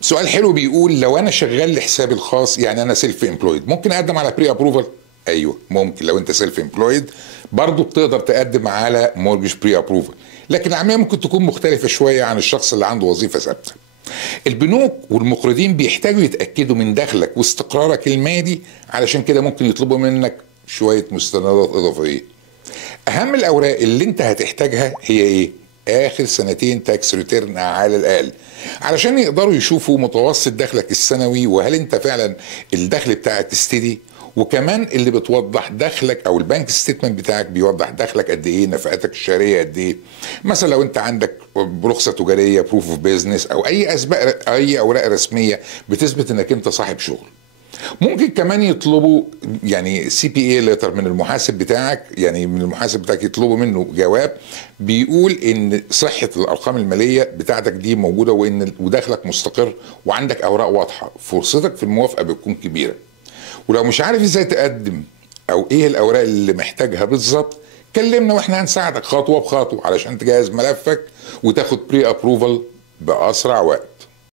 سؤال حلو بيقول لو انا شغال لحسابي الخاص، يعني انا سيلف امبلويد، ممكن اقدم على بري ابروفال؟ ايوه ممكن. لو انت سيلف امبلويد برضه بتقدر تقدم على مورجج بري ابروفال، لكن العمليه ممكن تكون مختلفه شويه عن الشخص اللي عنده وظيفه ثابته. البنوك والمقرضين بيحتاجوا يتاكدوا من دخلك واستقرارك المالي، علشان كده ممكن يطلبوا منك شويه مستندات اضافيه. اهم الاوراق اللي انت هتحتاجها هي ايه؟ اخر سنتين تاكس ريتيرن على الاقل، علشان يقدروا يشوفوا متوسط دخلك السنوي وهل انت فعلا الدخل بتاعك ستيدي، وكمان اللي بتوضح دخلك او البنك ستيتمنت بتاعك بيوضح دخلك قد ايه، نفقاتك الشهريه قد ايه. مثلا لو انت عندك رخصه تجاريه، بروف اوف بيزنس، او اي اسباب، اي اوراق رسميه بتثبت انك انت صاحب شغل. ممكن كمان يطلبوا يعني سي بي اي ليتر من المحاسب بتاعك، يعني من المحاسب بتاعك يطلبوا منه جواب بيقول ان صحة الارقام المالية بتاعتك دي موجودة، وان ودخلك مستقر وعندك اوراق واضحة، فرصتك في الموافقة بتكون كبيرة. ولو مش عارف ازاي تقدم او ايه الاوراق اللي محتاجها بالظبط، كلمنا واحنا هنساعدك خطوة بخطوة علشان تجهز ملفك وتاخد بري ابروفال باسرع وقت.